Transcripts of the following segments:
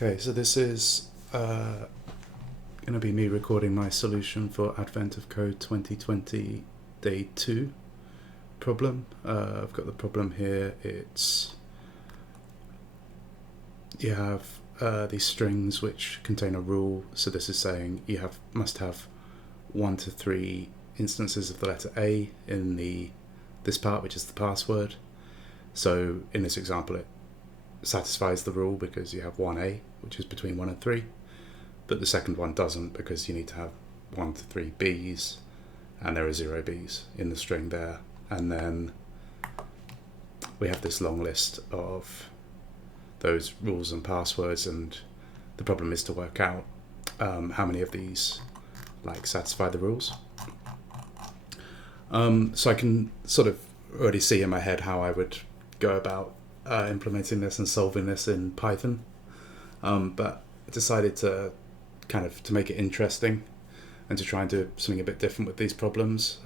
Okay, so this is going to be me recording my solution for Advent of Code 2020 Day 2 problem. I've got the problem here. You have these strings which contain a rule. So this is saying you must have 1 to 3 instances of the letter A in this part, which is the password. So in this example, it satisfies the rule because you have 1A, which is between 1 and 3, but the second one doesn't because you need to have 1 to 3 Bs, and there are 0 Bs in the string there. And then we have this long list of those rules and passwords, and the problem is to work out how many of these satisfy the rules. So I can sort of already see in my head how I would go about implementing this and solving this in Python, but I decided to make it interesting and to try and do something a bit different with these problems.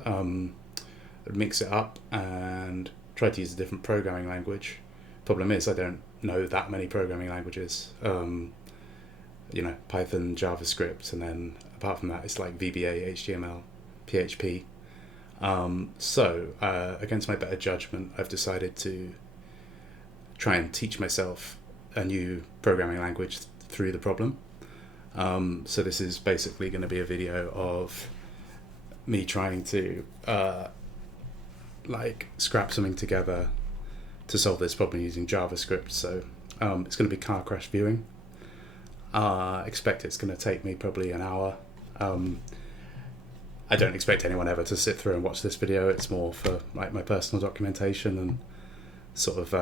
Mix it up and try to use a different programming language. Problem is I don't know that many programming languages. Python, JavaScript, and then apart from that it's like VBA, HTML, PHP. So against my better judgment, I've decided to try and teach myself a new programming language through the problem. So this is basically going to be a video of me trying to scrap something together to solve this problem using JavaScript. So it's going to be car crash viewing. Expect it's going to take me probably an hour. I don't expect anyone ever to sit through and watch this video. It's more for my personal documentation and sort of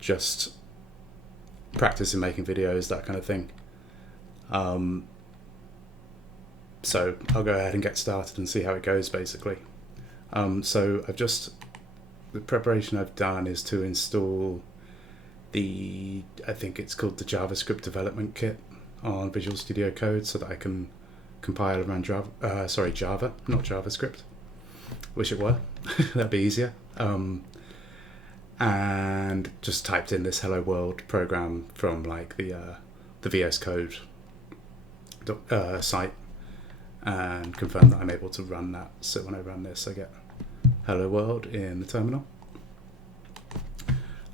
just practice in making videos, that kind of thing. So I'll go ahead and get started and see how it goes, basically. So the preparation I've done is to install I think it's called the JavaScript Development Kit on Visual Studio Code, so that I can compile around Java, not JavaScript. Wish it were. That'd be easier. And just typed in this Hello World program from the VS Code site and confirmed that I'm able to run that. So when I run this, I get Hello World in the terminal.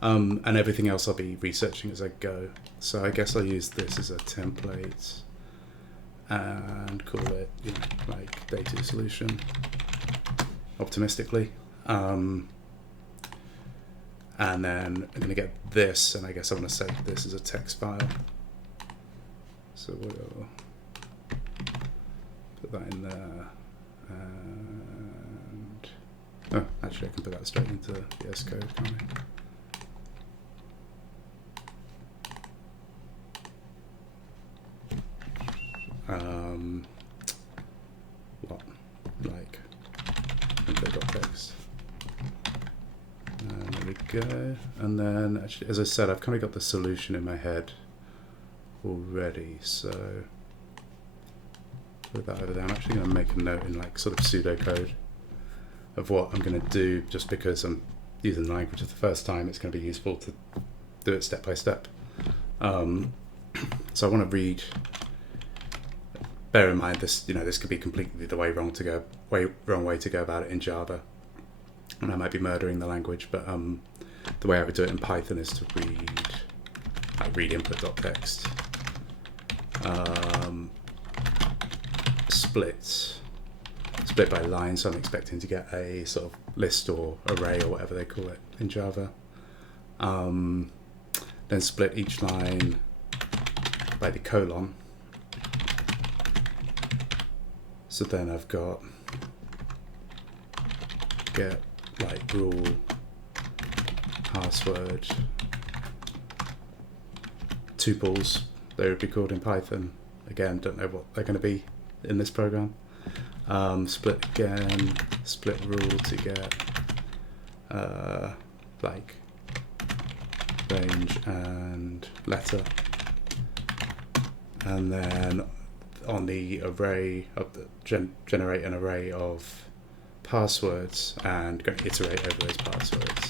And everything else I'll be researching as I go. So I guess I'll use this as a template and call it Day 2 solution optimistically. And then I'm going to get this, and I guess I'm going to save this as a text file. So we'll put that in there. And actually I can put that straight into VS Code, can't I? info.text. And there we go. And then actually, as I said, I've kind of got the solution in my head already. So put that over there. I'm actually going to make a note in sort of pseudocode of what I'm going to do, just because I'm using the language for the first time. It's going to be useful to do it step by step. So I want to read. Bear in mind this, this could be completely the wrong way to go about it in Java, and I might be murdering the language. But the way I would do it in Python is to read input.text, split by line. So I'm expecting to get a sort of list or array or whatever they call it in Java. Then split each line by the colon. So then I've got get rule, password, tuples, they would be called in Python. Again, don't know what they're going to be in this program. Split again, split rule to get range and letter, and then on the array of generate an array of passwords and go iterate over those passwords.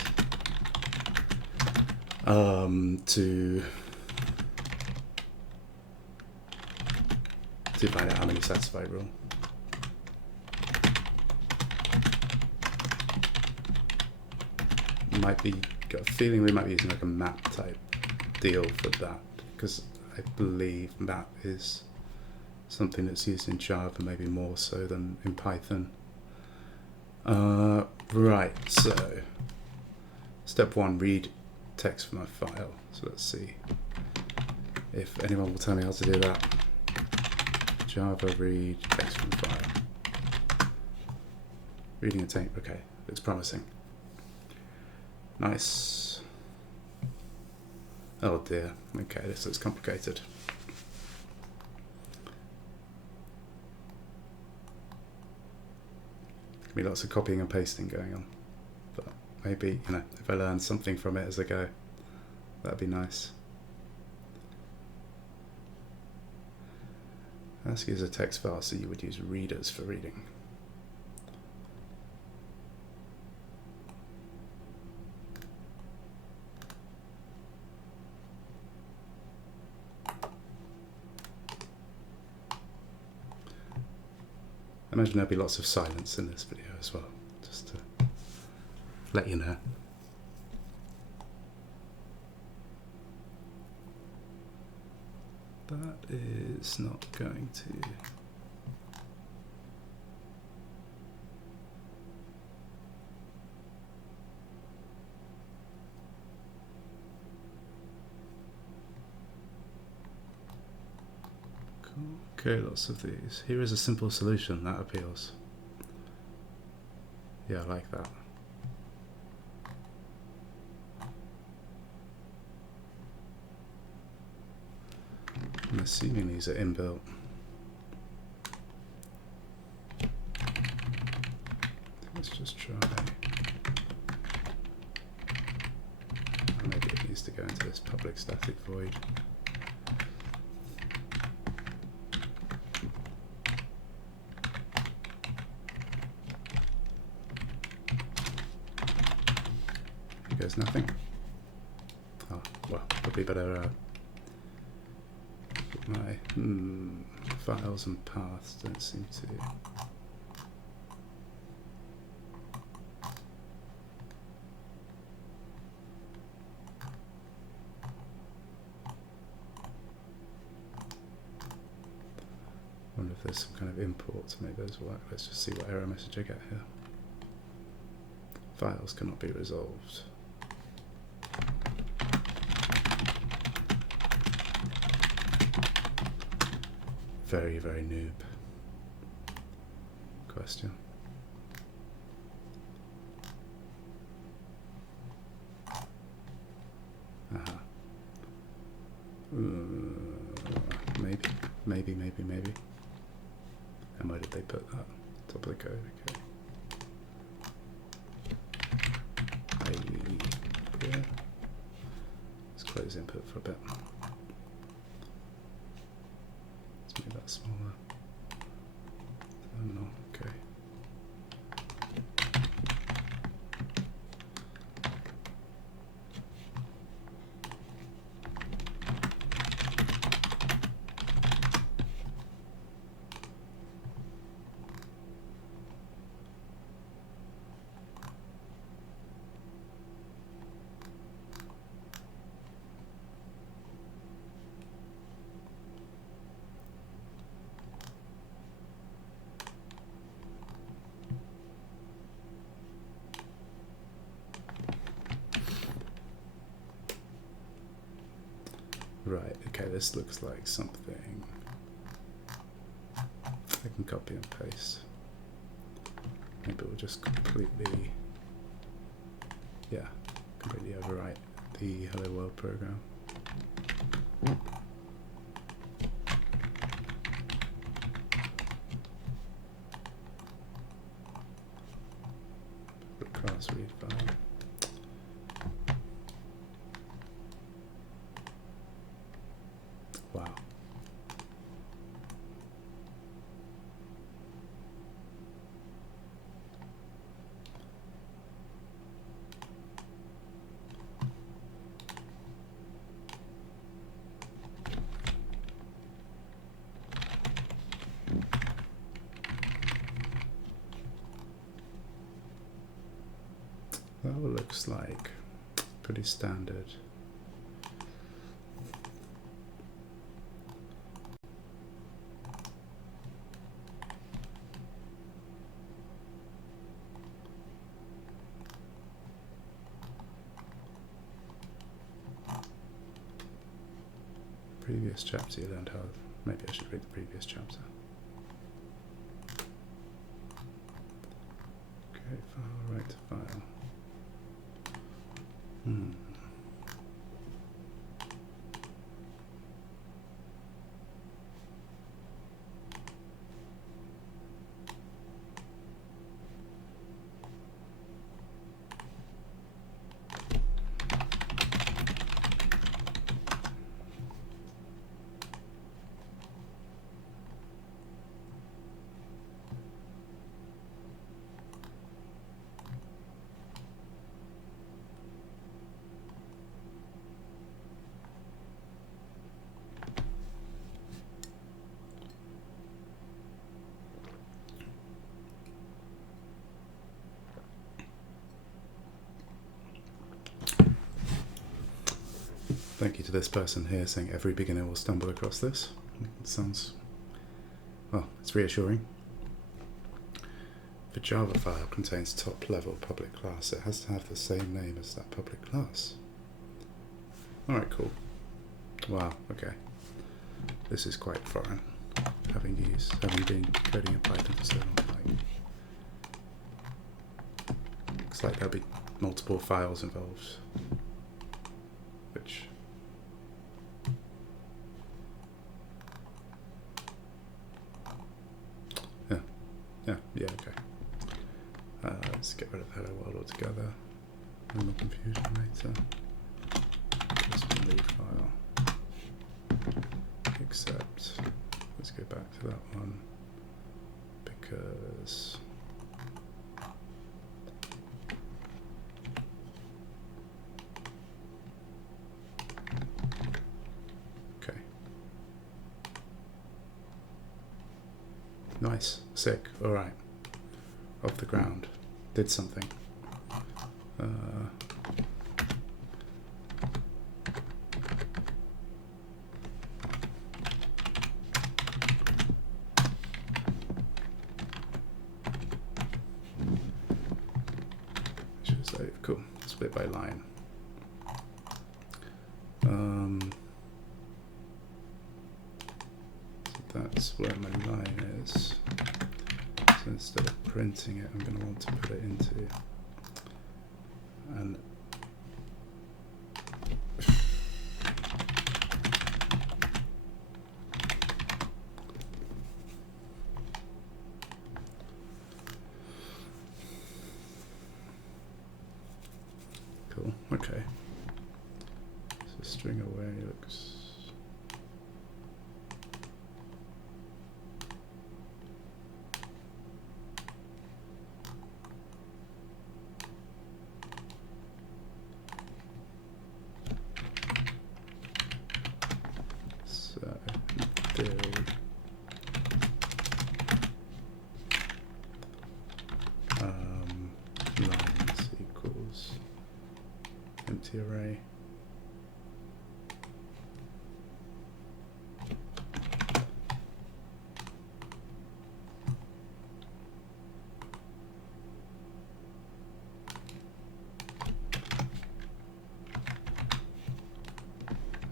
to find out how many satisfy rule. Might be, got a feeling we might be using like a map type deal for that, because I believe map is something that's used in Java maybe more so than in Python. Right, so step 1, read text from my file. So let's see if anyone will tell me how to do that. Java read text from file. Reading a tape, okay, looks promising. Nice. Oh dear, okay, this looks complicated. There'll be lots of copying and pasting going on. But maybe, you know, if I learn something from it as I go, that'd be nice. ASCII is a text file, so you would use readers for reading. I imagine there'll be lots of silence in this video as well, just to let you know. That is not going to... Okay, lots of these. Here is a simple solution, that appeals. Yeah, I like that. I'm assuming these are inbuilt. Let's just try. Maybe it needs to go into this public static void. There's nothing. Oh, well, probably better put my files and paths don't seem to. Wonder if there's some kind of import to make those work. Let's just see what error message I get here. Files cannot be resolved. Very, very noob question. Maybe. And where did they put that? Top of the code, okay. Yeah. Let's close input for a bit. Let's make that smaller. No, okay. Right, okay, this looks like something I can copy and paste. Maybe we'll just completely overwrite the Hello World program. Class read file. Wow. looks like pretty standard. Previous chapter you learned how. Maybe I should read the previous chapter. Okay, file, right to file. Thank you to this person here saying every beginner will stumble across this. It sounds, well, it's reassuring. If a Java file contains top-level public class, it has to have the same name as that public class. Alright, cool. Wow, okay. This is quite foreign, having been coding in Python for so long. Looks like there'll be multiple files involved, which... Yeah, okay. Let's get rid of hello world altogether. No more confusion later. This one leave file. Except, let's go back to that one because okay. Nice, sick, alright. Off the ground. Did something. Should save. Cool. Split by line. So that's where my line is. So instead of printing it, I'm going to want to put it into an cool, okay. So string away looks lines equals empty array.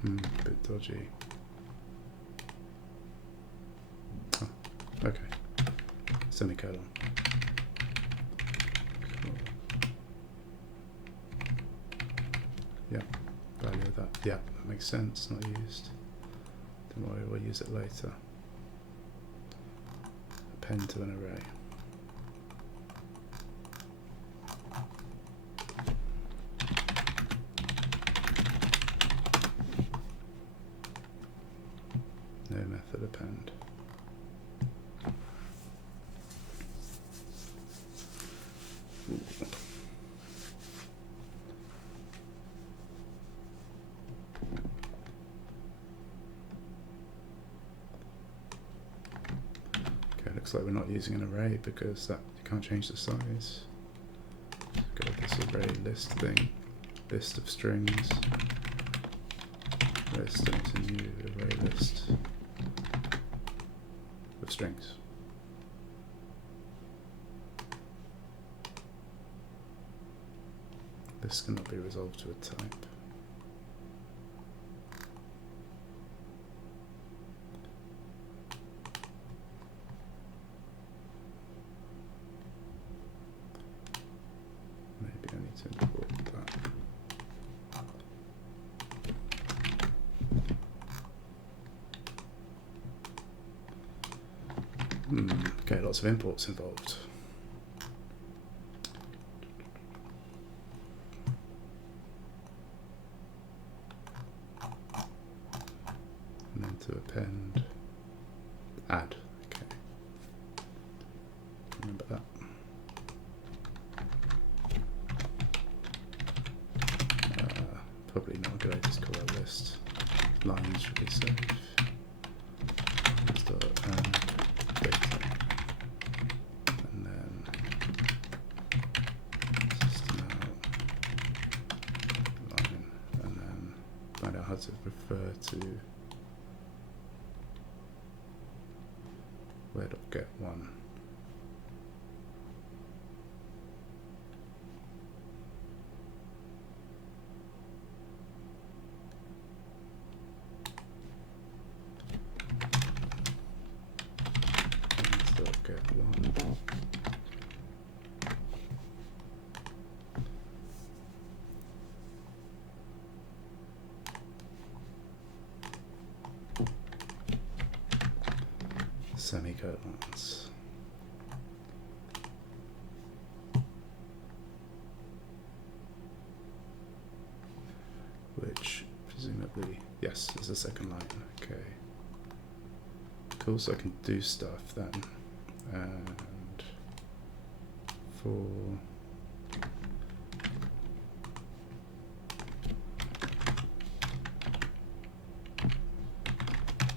A bit dodgy. Oh, okay. Semicolon. Cool. Yeah, value of that. Yeah, that makes sense. Not used. Don't worry, we'll use it later. Append to an array. No method append. Ooh. Looks like we're not using an array because that you can't change the size. Go with this as array list thing, list of strings, list into new array list of strings. This cannot be resolved to a type. Maybe I need to import that. Okay, lots of imports involved. And then to append, add. Okay, remember that. Probably not a good idea to call our list. Lines should be safe. Data. And then system out line, and then find out how to refer to where.get1. Get1. Semicolons. Which presumably, yes, is the second line. Okay. Cool, so I can do stuff then. And for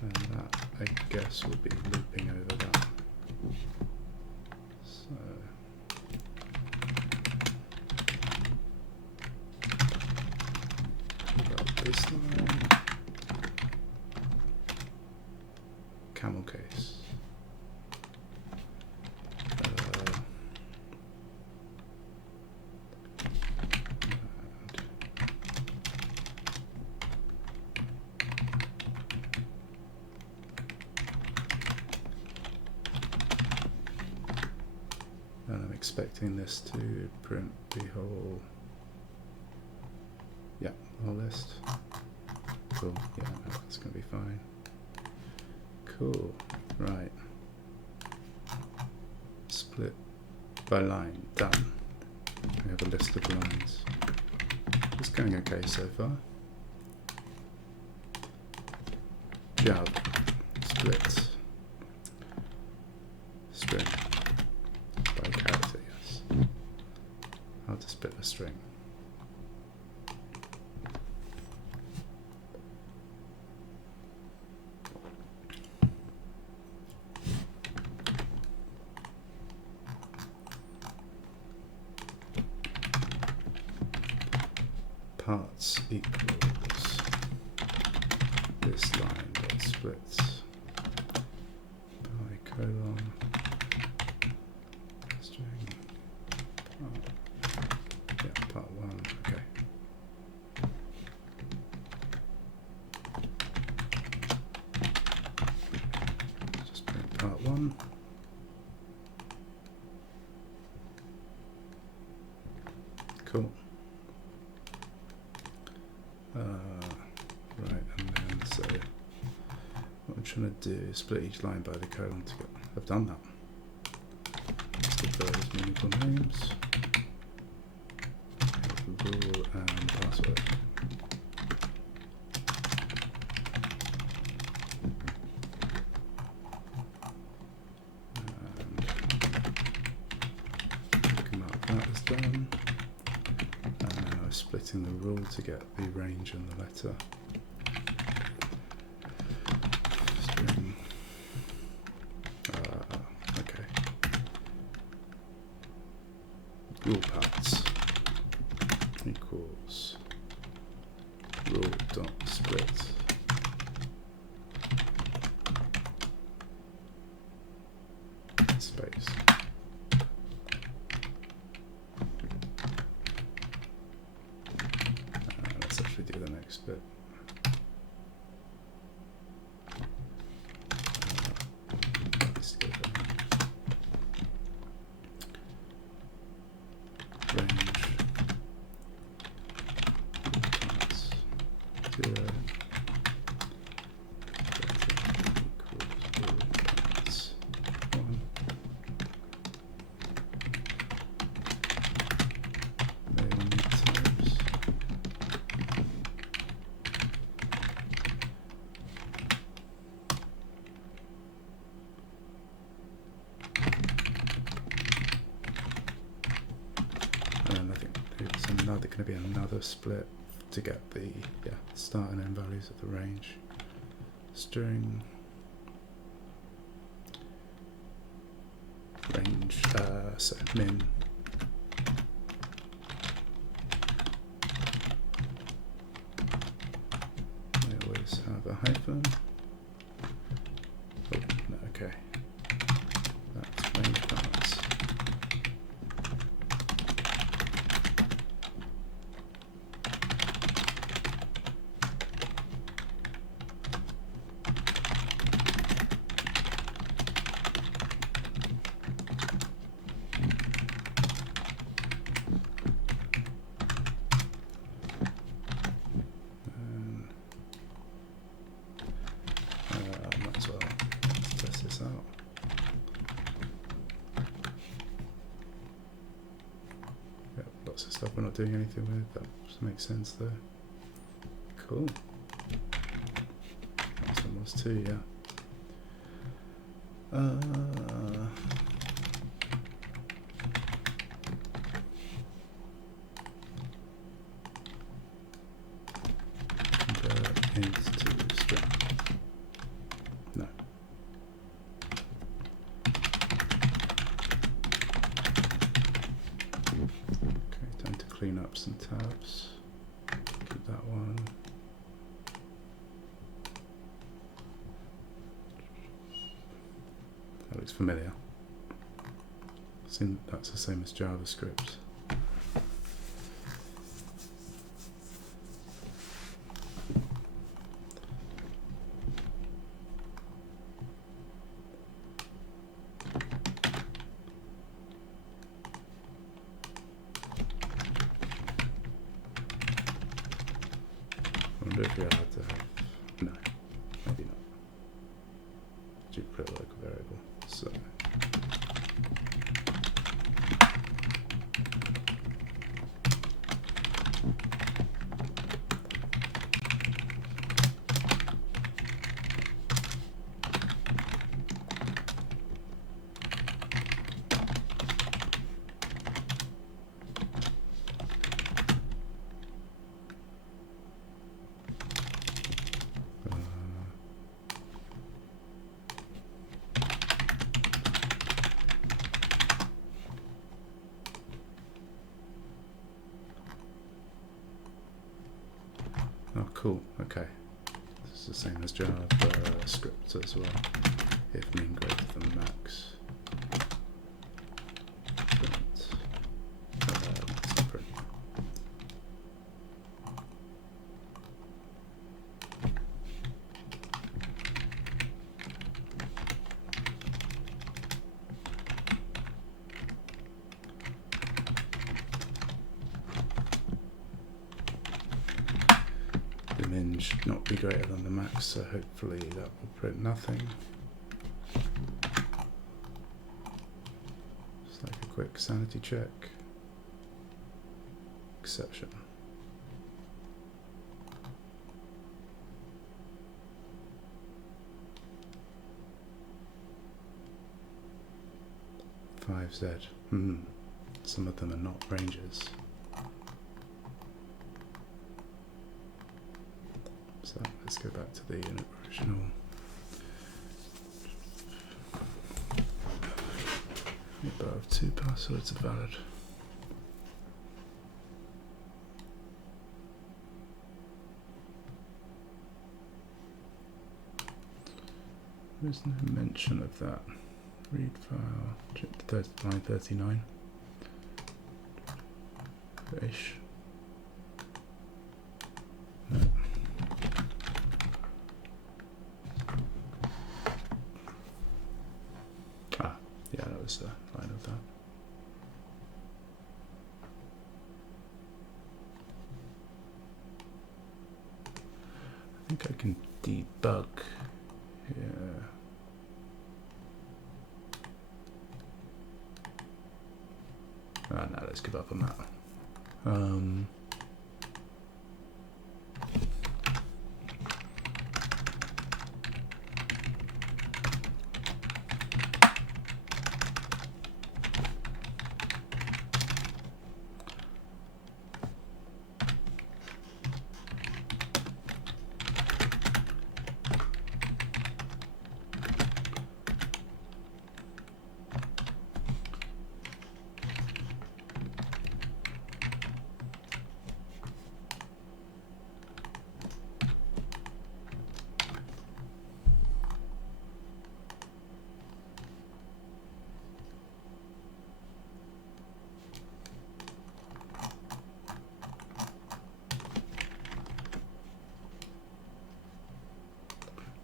and that I guess will be looping over that. So baseline camel case. And I'm expecting this to print the whole, whole list. Cool, yeah, no, that's going to be fine. Cool, right. Split by line, done. We have a list of lines. It's going okay so far. Job, split, string. By character, yes. How to split a string. Parts equals this line dot splits by colon. Part 1, okay. Just print part 1. Cool. Right, and then so what I'm trying to do is split each line by the colon to get. I've done that. Let's give those meaningful names. Rule and password. And mark that as done. And now I'm splitting the rule to get the range and the letter. String. Okay. Rule parts. split. Space. Let's actually do the next bit. Going to be another split to get the start and end values of the range. String range, so min. They always have a hyphen. Oh, no, okay. That's range balance. Stuff we're not doing anything with, that just makes sense there. Cool. Last one was 2, yeah. Convert int to string. No. Clean up some tabs. Keep that one. That looks familiar. That's the same as JavaScript. I wonder if you're allowed to have, no, maybe not. Duplicate local variable, so. Oh, cool. Okay. This is the same as JavaScript as well. If min greater than max. Print. The min should not be greater than the max, so hopefully that will print nothing. Just like a quick sanity check. Exception. Z. Some of them are not ranges. So let's go back to the original. Above 2 passwords are valid. There's no mention of that. Read file, line 39. Ish. No. Ah, yeah, that was the line of that. I think I can debug here. Ah, no, let's give up on that.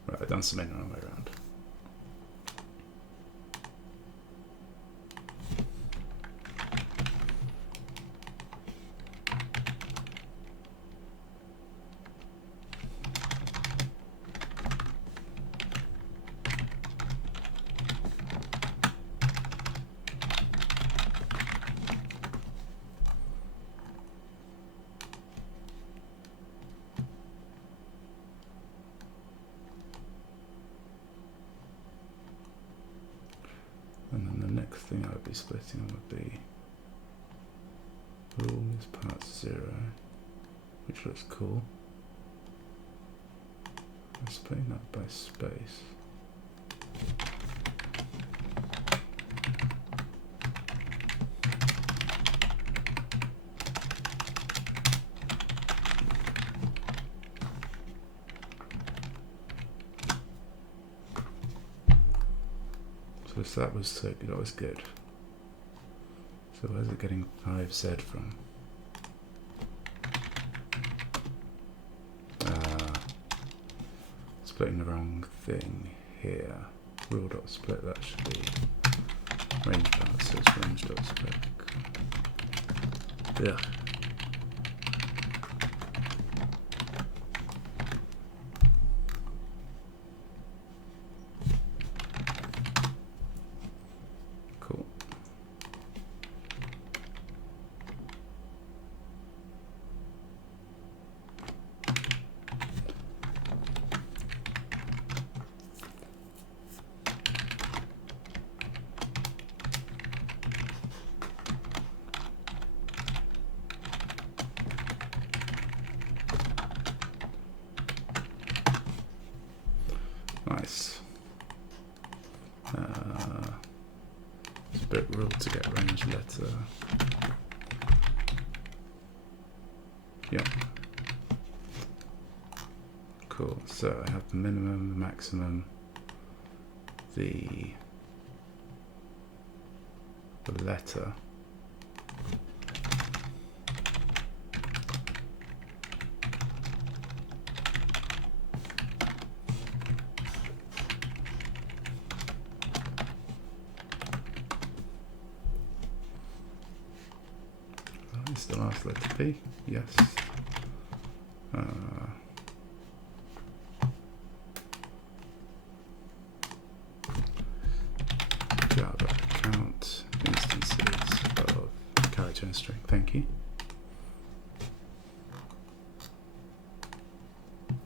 Right, I've done something on my way around. And then the next thing I would be splitting would be rule is part 0, which looks cool. I'm splitting that by space. So that was so good, that was good. So where's it getting 5Z from? Splitting the wrong thing here. Rule.split, that should be range part, so it's range.split. Yeah. Cool. Nice. It's a bit rule to get range letter. Yeah. Cool. So I have the minimum, the maximum, the letter. Is the last letter P? Yes. Java count instances of character and string. Thank you.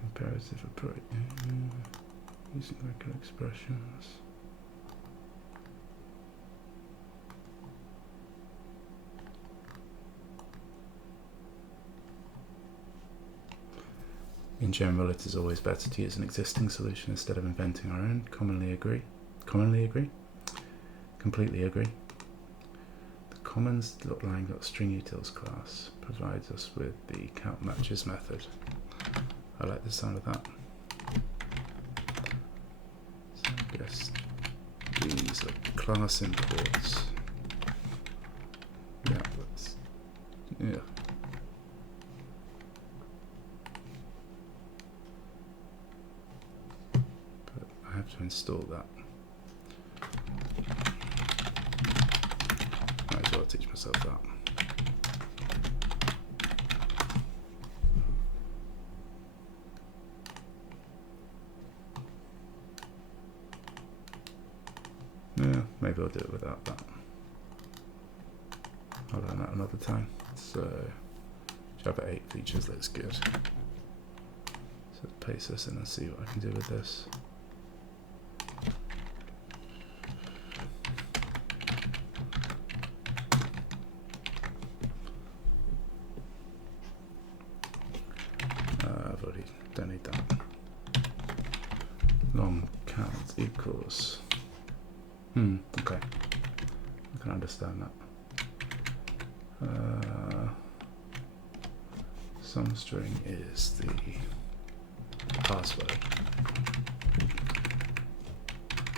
Imperative approach. Using regular expressions. In general, it is always better to use an existing solution instead of inventing our own. Commonly agree. Commonly agree. Completely agree. The commons.lang.stringutils class provides us with the count matches method. I like the sound of that. So Yes, these are class imports. Yeah, that's, yeah. But I have to install that. Might as well teach myself that. Yeah, maybe I'll do it without that. I'll learn that another time. So Java 8 features looks good. So let's paste this in and see what I can do with this. I've already don't need that. Long count equals. Okay. I can understand that. Some string is the password.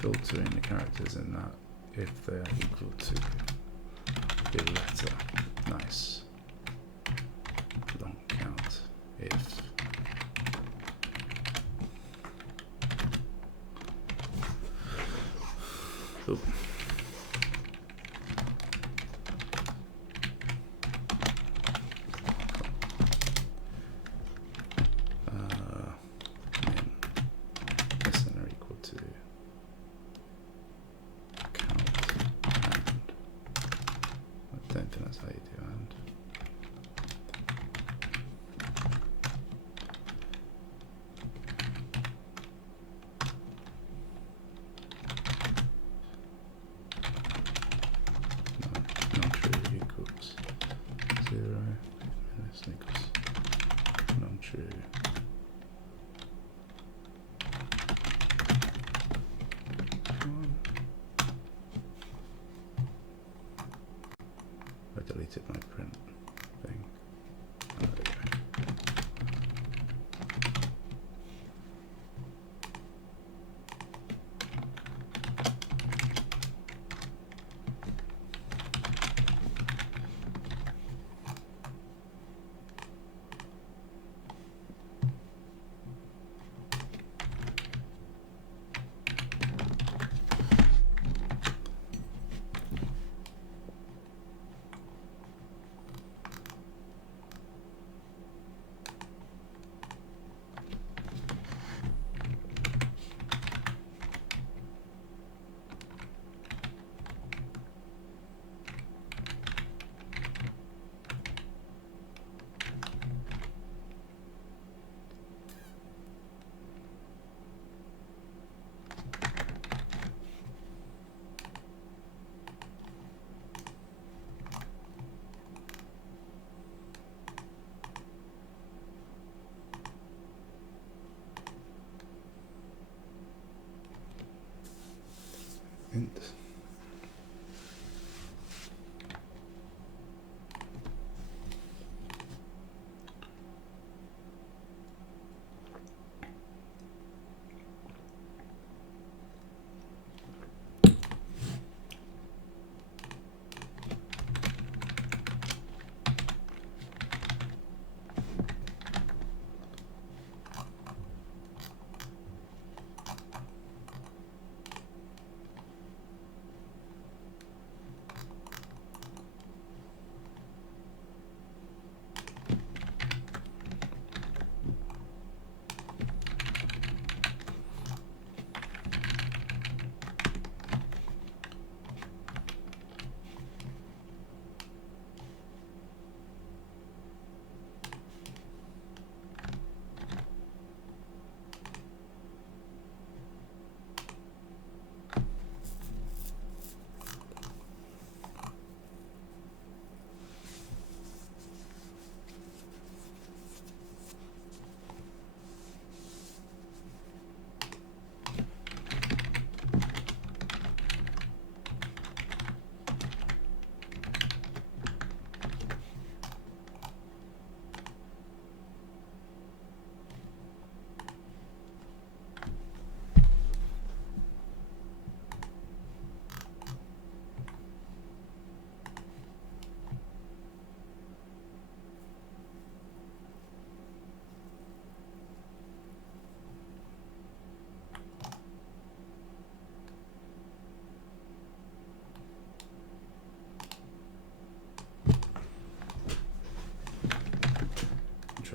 Filtering the characters in that if they're equal to the letter. Nice. Long count if oop.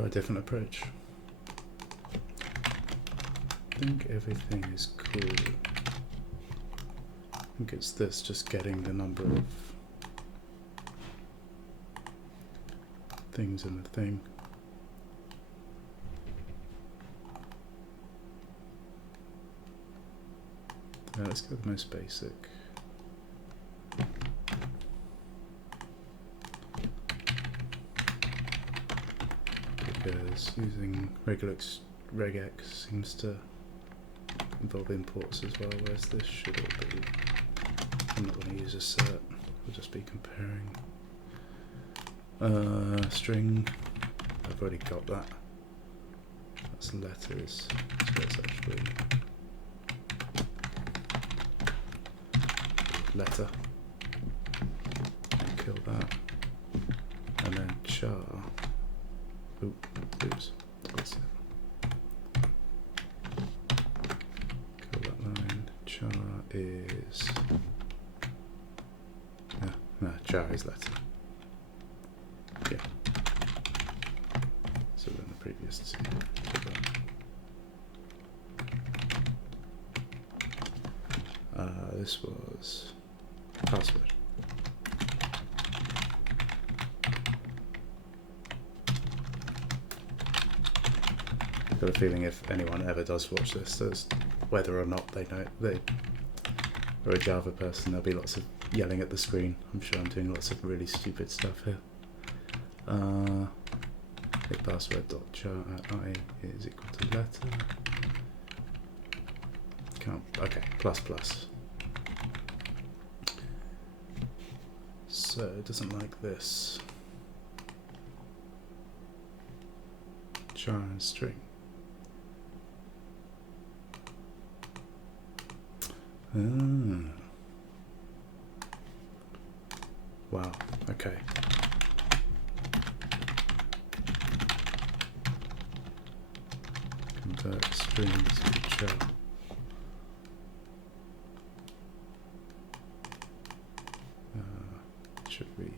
a different approach. I think everything is cool. I think it's this, just getting the number of things in the thing. Let's go with the most basic. Because using regex seems to involve imports as well, whereas this should all be. I'm not going to use a cert, we'll just be comparing. String, I've already got that. That's letters, so it's actually letter. Kill that. And then char. Oops. What's that? Kill that line. Char is. No, char is letter. Yeah. So then the previous two. This was password. I've got a feeling if anyone ever does watch this, whether or not they know it, they are a Java person, there'll be lots of yelling at the screen. I'm sure I'm doing lots of really stupid stuff here. Password.char at I is equal to letter. Can't, okay, plus. So it doesn't like this. Char and string. Wow, okay. Convert string to char. Should we?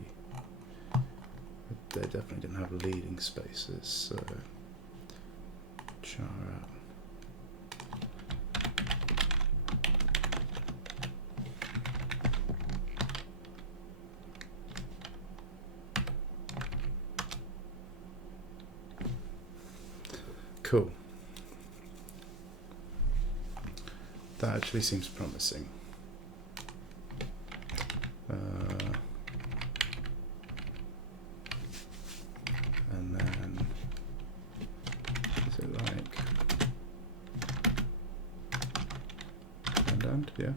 They definitely didn't have leading spaces, so char out. Cool. That actually seems promising. And then, is it like and yeah.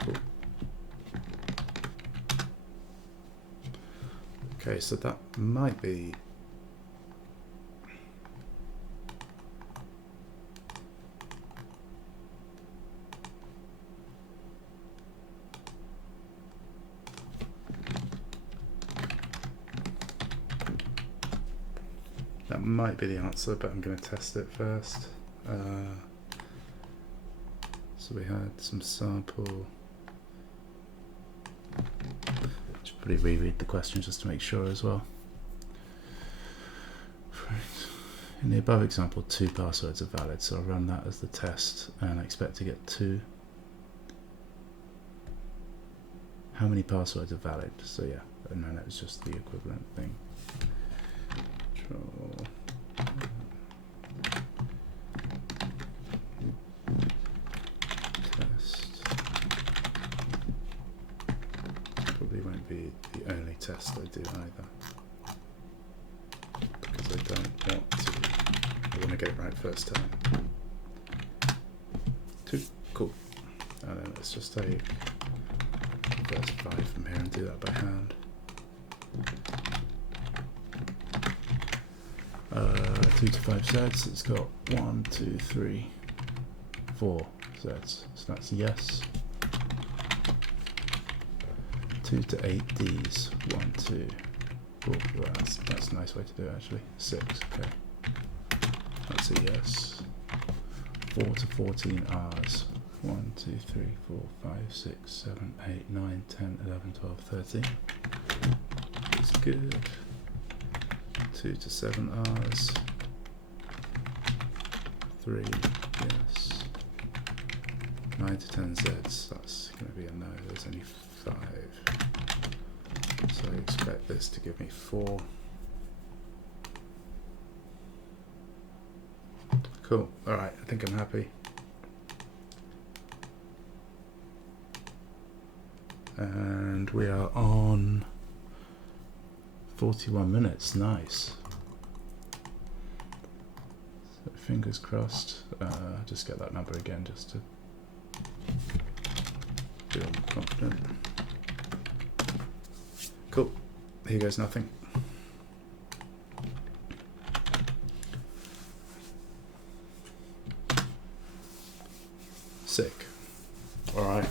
Cool. Okay, so that might be. That might be the answer, but I'm going to test it first. So we had some sample. Should probably reread the question just to make sure as well. In the above example, 2 passwords are valid, so I'll run that as the test and I expect to get 2. How many passwords are valid? So yeah, and then it was just the equivalent thing. Control. Test. Probably won't be the only test I do either, because I don't want to. I want to get it right first time. 2, cool. And then let's just take the first 5 from here and do that by hand. 2 to 5 Zs, it's got 1, 2, 3, 4 Zs, so that's yes. 2 to 8 Ds, 1, 2, oh, well, that's a nice way to do it actually, 6, okay. That's a yes. 4 to 14 Rs, 1, 2, 3, 4, 5, 6, 7, 8, 9, 10, 11, 12, 13. It's good. 2 to 7 R's. 3, yes. 9 to 10 Z's, that's going to be a no, there's only 5. So I expect this to give me 4. Cool, alright, I think I'm happy. And we are on 41 minutes, nice. So fingers crossed, just get that number again just to feel confident. Cool, here goes nothing. Sick. Alright.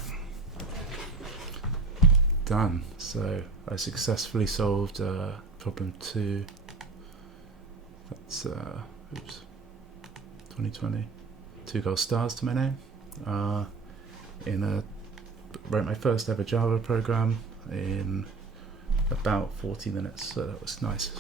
Done. So I successfully solved problem 2. That's oops, 2020. 2 gold stars to my name. Wrote my first ever Java program in about 40 minutes, so that was nice.